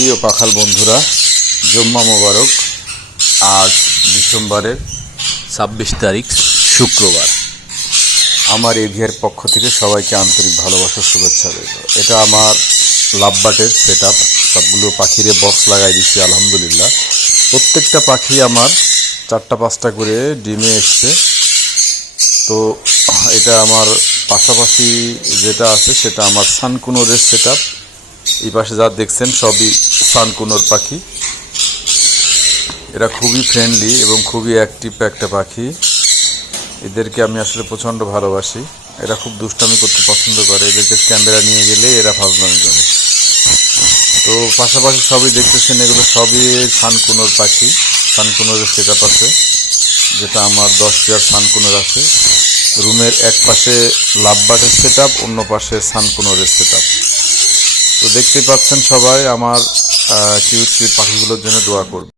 প্রিয় পাখাল বন্ধুরা, জুম্মা মোবারক। আজ ডিসেম্বরের 26 তারিখ শুক্রবার। আমার এভিআর পক্ষ থেকে সবাইকে আন্তরিক ভালোবাসার শুভেচ্ছা রইল। এটা আমার লাভবার্ডের সেট আপ। সবগুলো পাখিরে বক্স লাগাই দিচ্ছি আলহামদুলিল্লাহ। প্রত্যেকটা পাখি আমার 4টা-5টা করে ডিমে এসছে। তো এটা আমার পাশাপাশি যেটা আছে সেটা আমার সানকুনোরের সেট আপ। এই পাশে যা দেখছেন সবই সানকুনোর পাখি। এরা খুবই ফ্রেন্ডলি এবং খুবই অ্যাক্টিভ একটা পাখি। এদেরকে আমি আসলে প্রচণ্ড ভালোবাসি। এরা খুব দুষ্টামি করতে পছন্দ করে। এদেরকে ক্যামেরা নিয়ে গেলে এরা ফাজলামি করে। তো পাশাপাশি সবই দেখতেছেন, এগুলো সবই সানকুনোর পাখি। সানকুনোরের সেট আপ আছে, যেটা আমার 10 পেয়ার সানকুনোর আছে। রুমের এক পাশে লাভবার্ডের সেট আপ, অন্য পাশে সানকুনোরের সেট আপ। তো দেখতেই পাচ্ছেন সবাই আমার কিউট কিউট পাখিগুলোর জন্য দোয়া করবে।